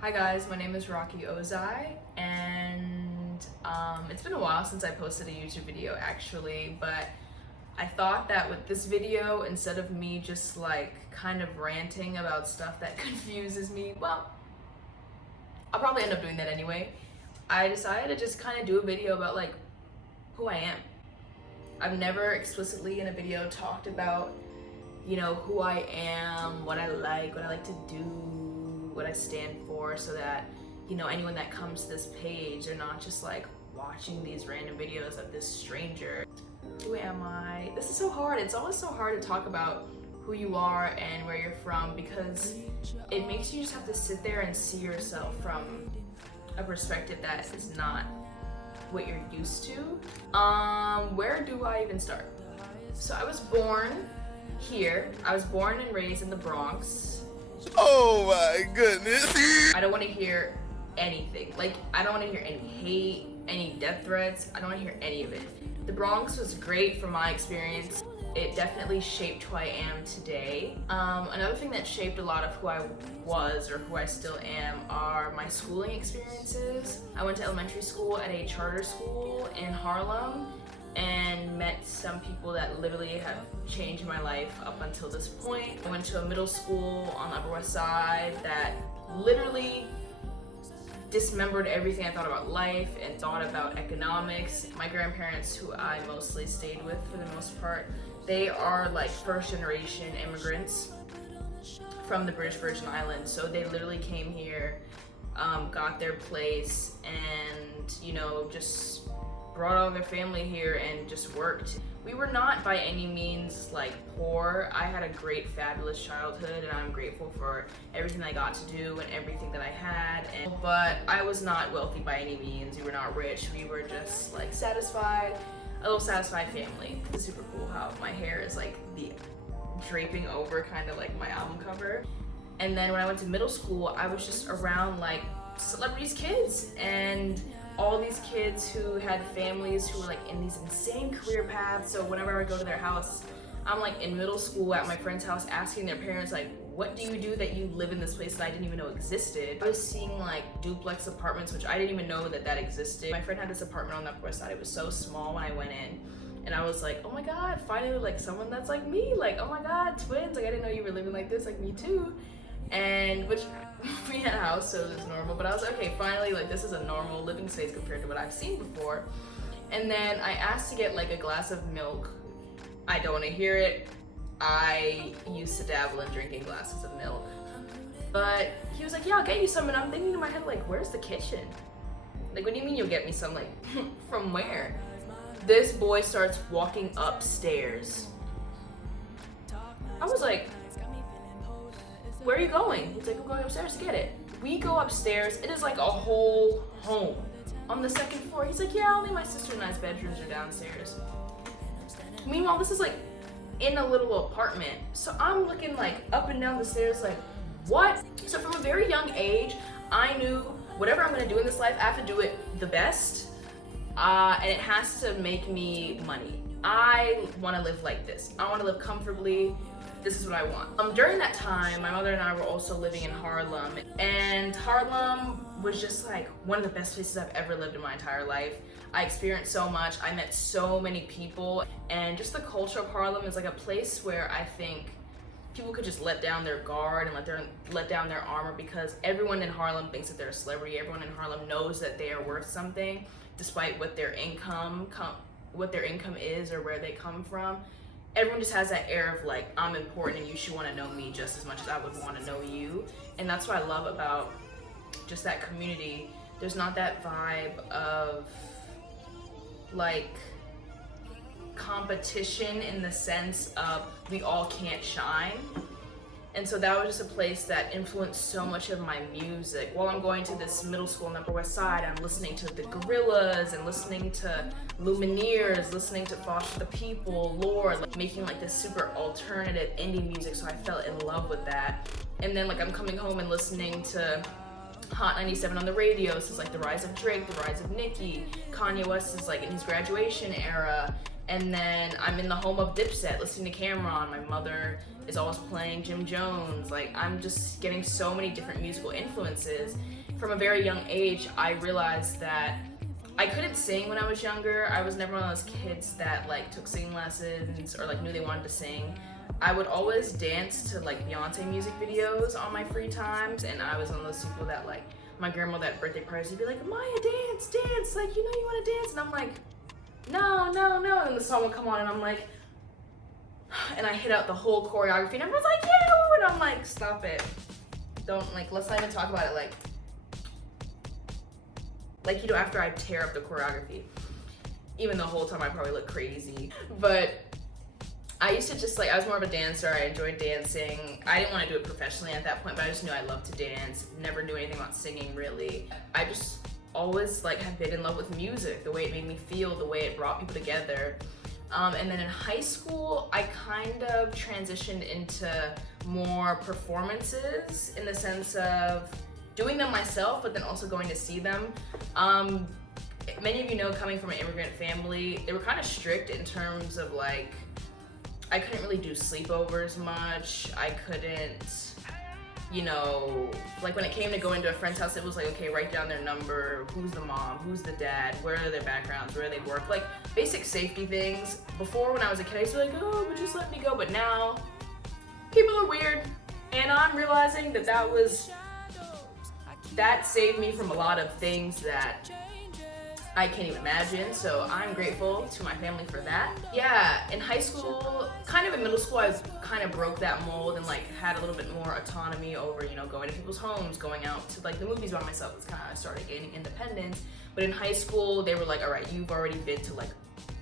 Hi guys, my name is Rocki Ozai, and it's been a while since I posted a YouTube video actually, but I thought that with this video, instead of me just like kind of ranting about stuff that confuses me, well, I'll probably end up doing that anyway. I decided to just kind of do a video about like who I am. I've never explicitly in a video talked about, who I am, what I like to do, what I stand for, so that anyone that comes to this page, they're not just like watching these random videos of this stranger. Who am I? This is so hard. It's always so hard to talk about who you are and where you're from, because it makes you just have to sit there and see yourself from a perspective that is not what you're used to. Where do I even start? So I was born here. I was born and raised in the Bronx. Oh my goodness. I don't want to hear anything. Like, I don't want to hear any hate, any death threats. I don't want to hear any of it. The Bronx was great from my experience. It definitely shaped who I am today. Another thing that shaped a lot of who I was, or who I still am, are my schooling experiences. I went to elementary school at a charter school in Harlem and met some people that literally have changed my life up until this point. I went to a middle school on the Upper West Side that literally dismembered everything I thought about life and thought about economics. My grandparents, who I mostly stayed with for the most part, they are like first generation immigrants from the British Virgin Islands. So they literally came here, got their place, and just brought all their family here and just worked. We were not by any means like poor. I had a great, fabulous childhood, and I'm grateful for everything I got to do and everything that I had. But I was not wealthy by any means. We were not rich. We were just like satisfied, a little satisfied family. It's super cool how my hair is like the draping over kind of like my album cover. And then when I went to middle school, I was just around like celebrities' kids and all these kids who had families who were like in these insane career paths. So whenever I would go to their house, I'm like in middle school at my friend's house asking their parents like, what do you do that you live in this place that I didn't even know existed? I was seeing like duplex apartments, which I didn't even know that existed. My friend had this apartment on the Upper West Side. It was so small when I went in, and I was like, oh my God, finally like someone that's like me. Like, oh my God, twins. Like, I didn't know you were living like this, like me too. And which we had a house, so it was normal, but I was like, okay, finally, like this is a normal living space compared to what I've seen before. And then I asked to get like a glass of milk. I don't want to hear it. I used to dabble in drinking glasses of milk, but he was like, yeah, I'll get you some. And I'm thinking in my head, like, where's the kitchen? Like, what do you mean you'll get me some? Like, from where? This boy starts walking upstairs. I was like, where are you going? He's like, I'm going upstairs to get it. We go upstairs. It is like a whole home on the second floor. He's like, yeah, only my sister and I's bedrooms are downstairs. Meanwhile, this is like in a little apartment. So I'm looking like up and down the stairs like, what? So from a very young age, I knew whatever I'm gonna do in this life, I have to do it the best. And it has to make me money. I wanna live like this. I wanna live comfortably. This is what I want. During that time, my mother and I were also living in Harlem, and Harlem was just like one of the best places I've ever lived in my entire life. I experienced so much. I met so many people, and just the culture of Harlem is like a place where I think people could just let down their guard and let down their armor, because everyone in Harlem thinks that they're a celebrity. Everyone in Harlem knows that they are worth something, despite what their income is or where they come from. Everyone just has that air of like, I'm important and you should want to know me just as much as I would want to know you. And that's what I love about just that community. There's not that vibe of like competition in the sense of we all can't shine. And so that was just a place that influenced so much of my music. While I'm going to this middle school on the Upper West Side, I'm listening to the Gorillas and listening to Lumineers, listening to Foster the People, Lorde, like making like this super alternative indie music. So I fell in love with that. And then like I'm coming home and listening to Hot 97 on the radio. So it's like the rise of Drake, the rise of Nicki. Kanye West is like in his graduation era. And then I'm in the home of Dipset listening to Cameron. My mother is always playing Jim Jones. Like, I'm just getting so many different musical influences. From a very young age, I realized that I couldn't sing when I was younger. I was never one of those kids that like took singing lessons or like knew they wanted to sing. I would always dance to like Beyonce music videos on my free times, and I was one of those people that like my grandmother at birthday parties would be like, Maya, dance, like, you know you want to dance, and I'm like, no, and the song would come on, and I'm like, and I hit out the whole choreography, and everyone's like, yeah, and I'm like, stop it, don't, like, let's not even talk about it, like, you know, after I tear up the choreography, even the whole time I probably look crazy, but I used to just like, I was more of a dancer, I enjoyed dancing. I didn't want to do it professionally at that point, but I just knew I loved to dance, never knew anything about singing really. I just always like had been in love with music, the way it made me feel, the way it brought people together. And then in high school, I kind of transitioned into more performances in the sense of doing them myself, but then also going to see them. Many of you know, coming from an immigrant family, they were kind of strict in terms of like, I couldn't really do sleepovers much. I couldn't, you know, like when it came to going to a friend's house, it was like, okay, write down their number, who's the mom, who's the dad, where are their backgrounds, where they work, like basic safety things. Before, when I was a kid, I used to be like, oh, but just let me go. But now, people are weird, and I'm realizing that that saved me from a lot of things that I can't even imagine, so I'm grateful to my family for that. Yeah, in high school, kind of in middle school, I kind of broke that mold and like had a little bit more autonomy over, you know, going to people's homes, going out to like the movies by myself. It's kind of, I started gaining independence. But in high school, they were like, all right, you've already been to like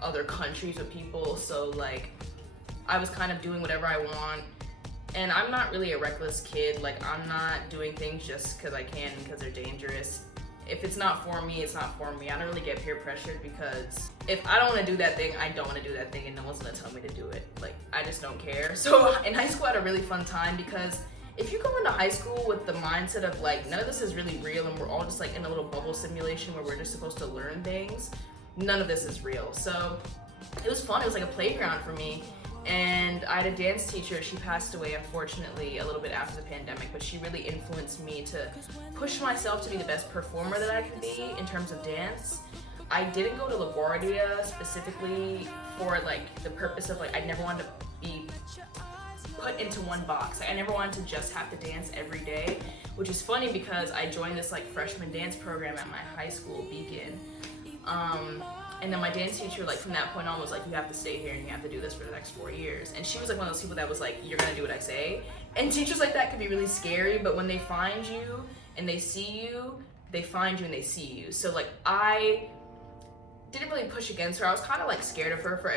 other countries with people, so like I was kind of doing whatever I want. And I'm not really a reckless kid. Like, I'm not doing things just because I can, because they're dangerous. If it's not for me, it's not for me. I don't really get peer pressured, because if I don't want to do that thing, I don't want to do that thing, and no one's gonna tell me to do it. Like, I just don't care. So in high school, I had a really fun time, because if you go into high school with the mindset of like, none of this is really real and we're all just like in a little bubble simulation where we're just supposed to learn things, none of this is real. So it was fun. It was like a playground for me. And I had a dance teacher. She passed away, unfortunately, a little bit after the pandemic, but she really influenced me to push myself to be the best performer that I could be in terms of dance. I didn't go to LaGuardia specifically for like the purpose of like, I never wanted to be put into one box. Like, I never wanted to just have to dance every day, which is funny because I joined this like freshman dance program at my high school, Beacon. And then my dance teacher, like from that point on, was like, you have to stay here and you have to do this for the next 4 years. And she was like one of those people that was like, you're gonna do what I say. And teachers like that can be really scary, but when they find you and they see you, they find you and they see you. So like, I didn't really push against her. I was kind of like scared of her for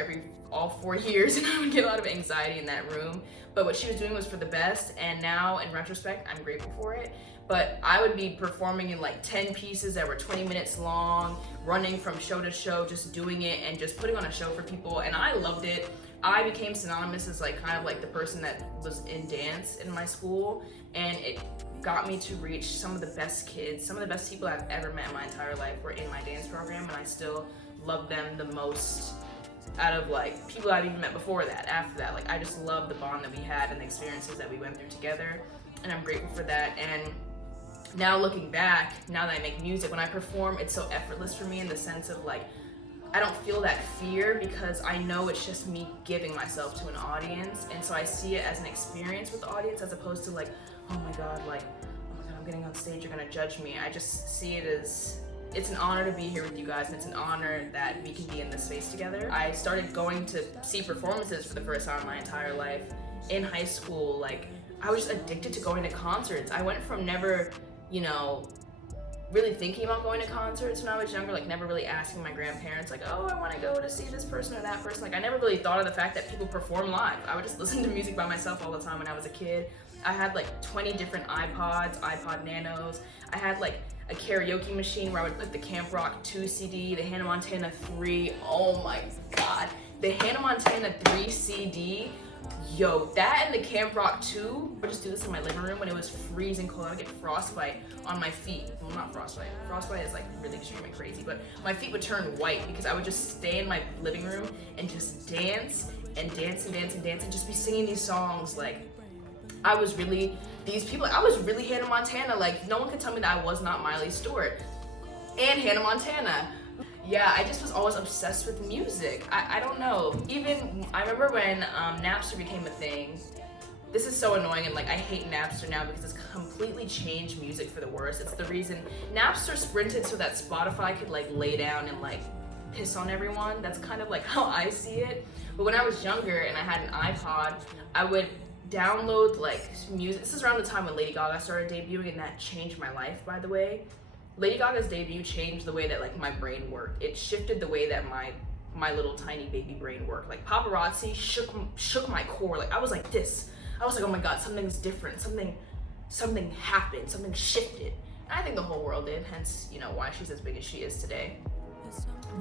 all 4 years, and I would get a lot of anxiety in that room. But what she was doing was for the best, and now in retrospect, I'm grateful for it. But I would be performing in like 10 pieces that were 20 minutes long, running from show to show, just doing it and just putting on a show for people, and I loved it. I became synonymous as like kind of like the person that was in dance in my school, and it got me to reach some of the best kids, some of the best people I've ever met in my entire life were in my dance program, and I still love them the most out of like people I've even met before that, after that. Like, I just love the bond that we had and the experiences that we went through together, and I'm grateful for that. And now looking back, now that I make music, when I perform, it's so effortless for me in the sense of like, I don't feel that fear because I know it's just me giving myself to an audience. And so I see it as an experience with the audience as opposed to like, oh my God, like, oh my God, I'm getting on stage, you're gonna judge me. I just see it as, it's an honor to be here with you guys, and it's an honor that we can be in this space together. I started going to see performances for the first time in my entire life in high school. Like, I was just addicted to going to concerts. I went from never, you know, really thinking about going to concerts when I was younger, like never really asking my grandparents, like, oh, I want to go to see this person or that person. Like, I never really thought of the fact that people perform live. I would just listen to music by myself all the time when I was a kid. I had like 20 different iPods, iPod Nanos. I had like a karaoke machine where I would put the Camp Rock 2 CD, the Hannah Montana 3, oh my God. The Hannah Montana 3 CD Yo, that and the Camp Rock 2, I would just do this in my living room when it was freezing cold. I would get frostbite on my feet. Well, not frostbite. Frostbite is like really extreme and crazy, but my feet would turn white because I would just stay in my living room and just dance and dance and dance and dance and just be singing these songs. Like, I was really Hannah Montana. Like, no one could tell me that I was not Miley Stewart and Hannah Montana. Yeah, I just was always obsessed with music. I don't know. Even, I remember when Napster became a thing. This is so annoying, and like I hate Napster now because it's completely changed music for the worse. It's the reason Napster sprinted so that Spotify could like lay down and like piss on everyone. That's kind of like how I see it. But when I was younger and I had an iPod, I would download like music. This is around the time when Lady Gaga started debuting, and that changed my life, by the way. Lady Gaga's debut changed the way that like my brain worked. It shifted the way that my little tiny baby brain worked. Like Paparazzi shook my core. Like I was like this. I was like, oh my god, something's different. Something happened. Something shifted. And I think the whole world did. Hence, you know, why she's as big as she is today.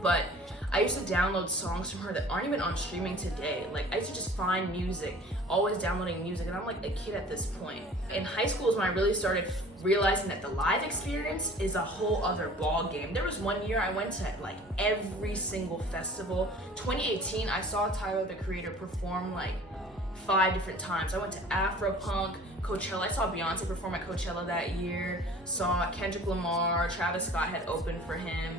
But I used to download songs from her that aren't even on streaming today. Like I used to just find music, always downloading music, and I'm like a kid at this point. In high school is when I really started realizing that the live experience is a whole other ball game. There was one year I went to like every single festival. 2018, I saw Tyler the Creator perform like 5 different times. I went to Afropunk, Coachella. I saw Beyonce perform at Coachella that year. Saw Kendrick Lamar, Travis Scott had opened for him.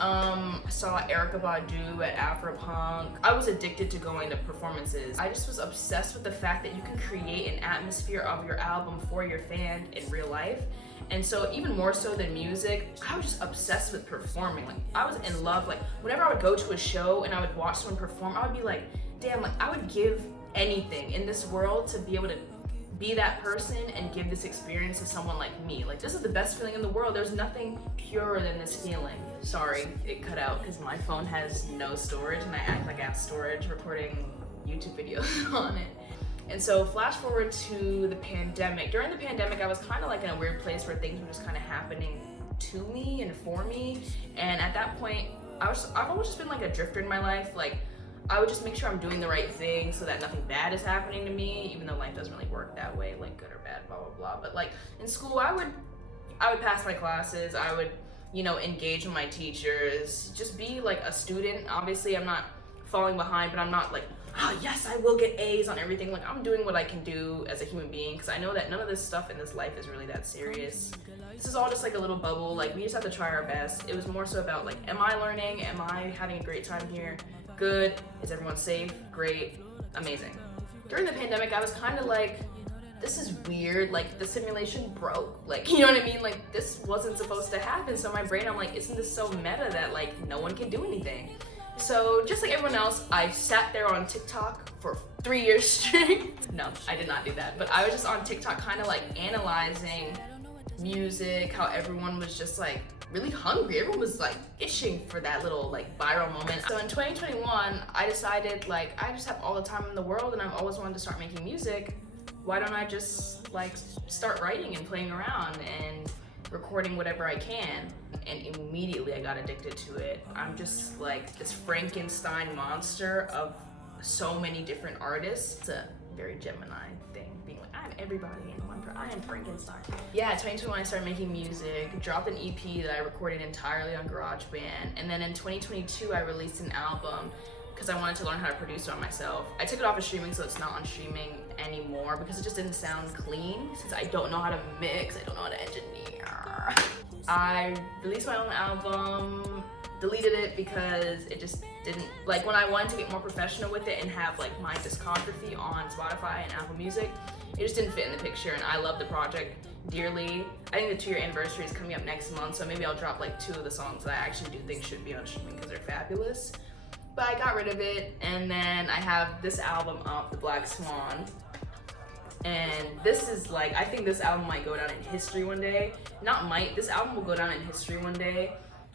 I saw Erykah Badu at Afropunk. I was addicted to going to performances. I just was obsessed with the fact that you can create an atmosphere of your album for your fan in real life. And so even more so than music, I was just obsessed with performing. Like I was in love. Like whenever I would go to a show and I would watch someone perform, I would be like, damn, like I would give anything in this world to be able to be that person and give this experience to someone like me. Like this is the best feeling in the world. There's nothing purer than this feeling. Sorry, it cut out because my phone has no storage and I act like I have storage recording YouTube videos on it. And so flash forward to the pandemic. During the pandemic, I was kind of like in a weird place where things were just kind of happening to me and for me. And at that point, I've always just been like a drifter in my life. Like I would just make sure I'm doing the right thing so that nothing bad is happening to me, even though life doesn't really work that way, like good or bad, blah, blah, blah. But like in school, I would pass my classes. I would, you know, engage with my teachers, just be like a student. Obviously, I'm not falling behind, but I'm not like, oh yes, I will get A's on everything. Like I'm doing what I can do as a human being because I know that none of this stuff in this life is really that serious. This is all just like a little bubble. Like we just have to try our best. It was more so about like, am I learning? Am I having a great time here? Good. Is everyone safe? Great. Amazing. During the pandemic, I was kind of like, this is weird. Like the simulation broke. Like, you know what I mean? Like this wasn't supposed to happen. So my brain, I'm like, isn't this so meta that like no one can do anything? So just like everyone else, I sat there on TikTok for 3 years straight. No, I did not do that. But I was just on TikTok kind of like analyzing music, how everyone was just like really hungry. Everyone was like itching for that little like viral moment. So in 2021, I decided like I just have all the time in the world and I've always wanted to start making music. Why don't I just like start writing and playing around and recording whatever I can? And immediately I got addicted to it. I'm just like this Frankenstein monster of so many different artists. It's a very Gemini thing, being like, I'm everybody in one person. I am Frankenstein. Yeah, 2021 I started making music, dropped an EP that I recorded entirely on GarageBand, and then in 2022 I released an album because I wanted to learn how to produce it on myself. I took it off of streaming, so it's not on streaming anymore because it just didn't sound clean since I don't know how to mix, I don't know how to engineer. I released my own album, deleted it because it just didn't, like when I wanted to get more professional with it and have like my discography on Spotify and Apple Music, it just didn't fit in the picture, and I love the project dearly. I think the 2-year anniversary is coming up next month, so maybe I'll drop like 2 of the songs that I actually do think should be on streaming because they're fabulous. But I got rid of it, and then I have this album up, The Black Swan. And this is like, I think this album might go down in history one day. Not might, this album will go down in history one day.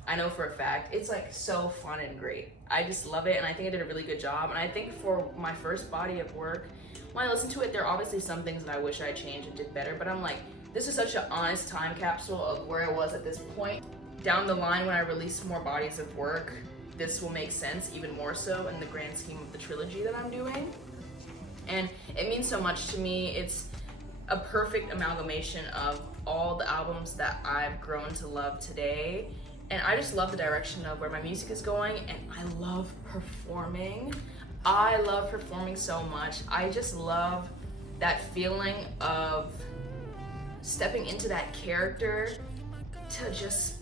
I know for a fact. It's like so fun and great. I just love it, and I think I did a really good job. And I think for my first body of work, when I listen to it, there are obviously some things that I wish I changed and did better, but I'm like, this is such an honest time capsule of where I was at this point. Down the line, when I release more bodies of work, this will make sense even more so in the grand scheme of the trilogy that I'm doing. And it means so much to me. It's a perfect amalgamation of all the albums that I've grown to love today. And I just love the direction of where my music is going, and I love performing. I love performing so much. I just love that feeling of stepping into that character to just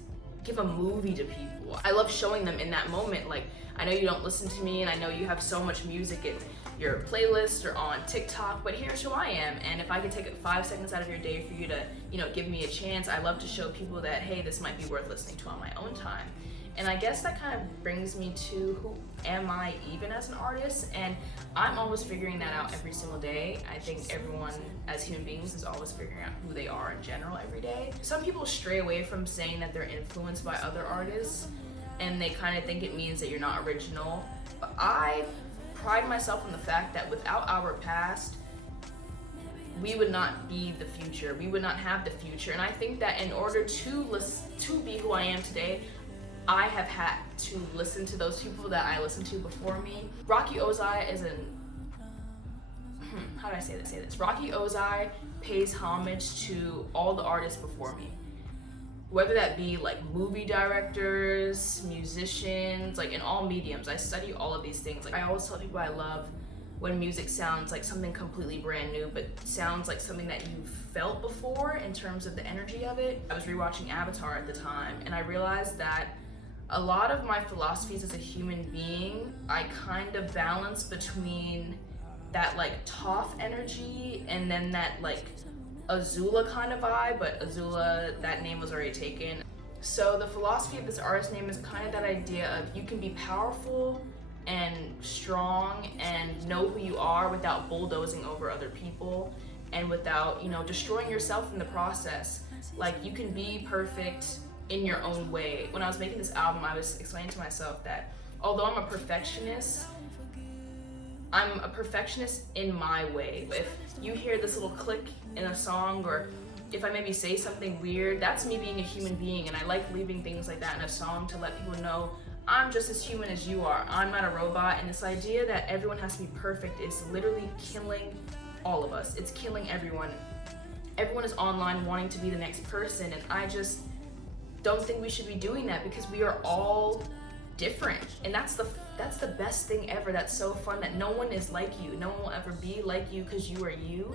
give a movie to people. I love showing them in that moment. Like, I know you don't listen to me, and I know you have so much music in your playlist or on TikTok, but here's who I am. And if I could take 5 seconds out of your day for you to, give me a chance, I love to show people that, hey, this might be worth listening to on my own time. And I guess that kind of brings me to who am I even as an artist? And I'm always figuring that out every single day. I think everyone as human beings is always figuring out who they are in general every day. Some people stray away from saying that they're influenced by other artists, and they kind of think it means that you're not original. But I pride myself in the fact that without our past, we would not be the future. We would not have the future. And I think that in order to be who I am today, I have had to listen to those people that I listened to before me. Rocki Ozai is how do I say this? Rocki Ozai pays homage to all the artists before me. Whether that be like movie directors, musicians, like in all mediums. I study all of these things. Like I always tell people I love when music sounds like something completely brand new, but sounds like something that you've felt before in terms of the energy of it. I was rewatching Avatar at the time, and I realized that a lot of my philosophies as a human being, I kind of balance between that like Toph energy and then that like Azula kind of vibe, but Azula, that name was already taken. So the philosophy of this artist name is kind of that idea of you can be powerful and strong and know who you are without bulldozing over other people and without, destroying yourself in the process. Like you can be perfect in your own way. When I was making this album, I was explaining to myself that although I'm a perfectionist in my way. If you hear this little click in a song, or if I maybe say something weird, that's me being a human being, and I like leaving things like that in a song to let people know I'm just as human as you are. I'm not a robot, and this idea that everyone has to be perfect is literally killing all of us. It's killing everyone. Everyone is online wanting to be the next person, and I just don't think we should be doing that because we are all different, and that's the best thing ever. That's so fun that no one is like you. No one will ever be like you because you are you.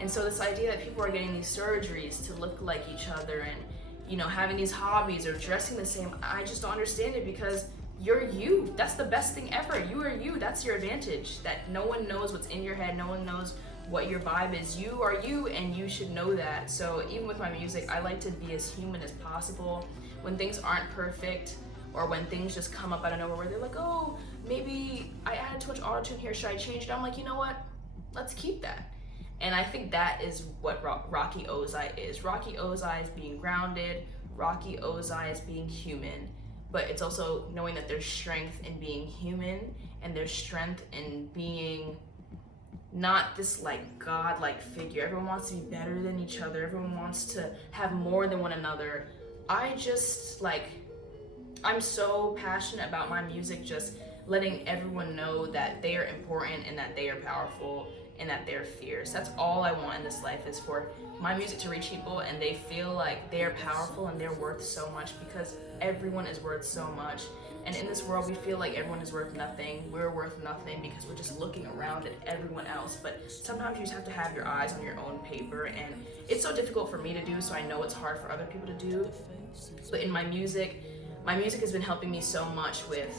And so this idea that people are getting these surgeries to look like each other and having these hobbies or dressing the same, I just don't understand it because you're you. That's the best thing ever. You are you. That's your advantage. That no one knows what's in your head. No one knows what your vibe is. You are you, and you should know that. So even with my music, I like to be as human as possible. When things aren't perfect, or when things just come up out of nowhere where they're like, oh, maybe I added too much auto-tune here, should I change it? I'm like, you know what? Let's keep that. And I think that is what Rocki Ozai is. Rocki Ozai is being grounded. Rocki Ozai is being human. But it's also knowing that there's strength in being human, and there's strength in being not this like God-like figure. Everyone wants to be better than each other. Everyone wants to have more than one another. I'm so passionate about my music, just letting everyone know that they are important and that they are powerful and that they're fierce. That's all I want in this life, is for my music to reach people and they feel like they're powerful and they're worth so much, because everyone is worth so much. And in this world, we feel like everyone is worth nothing. We're worth nothing because we're just looking around at everyone else. But sometimes you just have to have your eyes on your own paper, and it's so difficult for me to do, so I know it's hard for other people to do. But in my music has been helping me so much with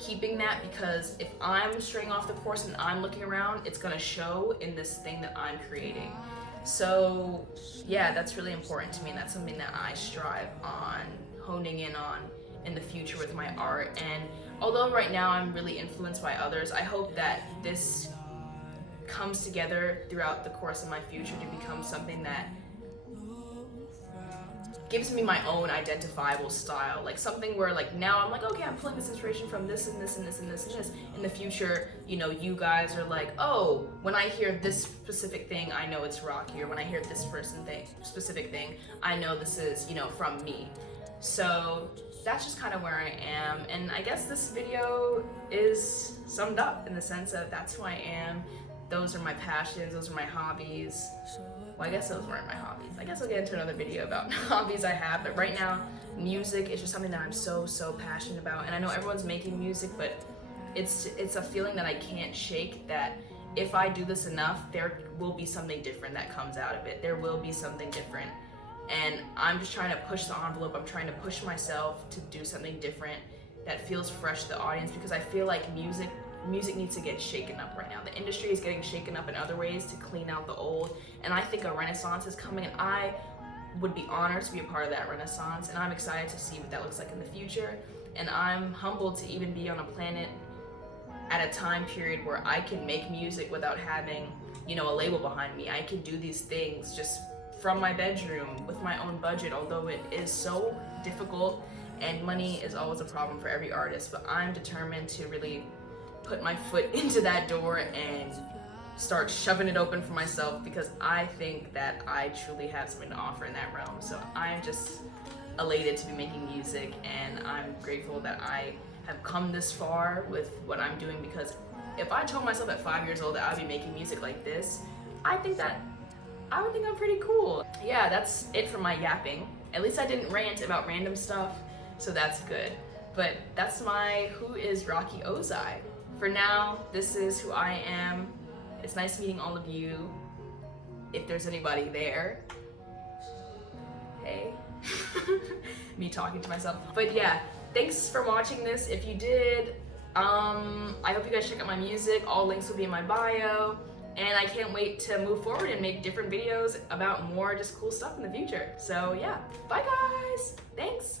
keeping that, because if I'm straying off the course and I'm looking around, it's gonna show in this thing that I'm creating. So yeah, that's really important to me, and that's something that I strive on honing in on in the future with my art. And although right now I'm really influenced by others, I hope that this comes together throughout the course of my future to become something that gives me my own identifiable style, like something where like now I'm like, okay, I'm pulling this inspiration from this and this and this and this and this. In the future, you guys are like, oh, when I hear this specific thing, I know it's Rocki, or when I hear this specific thing, I know this is, from me. So that's just kind of where I am, and I guess this video is summed up in the sense of that's who I am. those are my passions, those are my hobbies. Well, I guess those weren't my hobbies. I guess I'll get into another video about hobbies I have, but right now, music is just something that I'm so passionate about. And I know everyone's making music, but it's a feeling that I can't shake, that if I do this enough, there will be something different that comes out of it. There will be something different. And I'm just trying to push the envelope. I'm trying to push myself to do something different that feels fresh to the audience, because I feel like music needs to get shaken up right now. The industry is getting shaken up in other ways to clean out the old, and I think a renaissance is coming, and I would be honored to be a part of that renaissance, and I'm excited to see what that looks like in the future. And I'm humbled to even be on a planet at a time period where I can make music without having, you know, a label behind me. I can do these things just from my bedroom with my own budget, although it is so difficult and money is always a problem for every artist. But I'm determined to really put my foot into that door and start shoving it open for myself, because I think that I truly have something to offer in that realm. So I'm just elated to be making music, and I'm grateful that I have come this far with what I'm doing, because if I told myself at 5 years old that I'd be making music like this, I would think I'm pretty cool. Yeah, that's it for my yapping. At least I didn't rant about random stuff, so that's good. But that's my Who Is Rocki Ozai. For now, this is who I am. It's nice meeting all of you. If there's anybody there, hey. Me talking to myself. But yeah, thanks for watching this. If you did, I hope you guys check out my music. All links will be in my bio. And I can't wait to move forward and make different videos about more just cool stuff in the future. So yeah, bye guys. Thanks.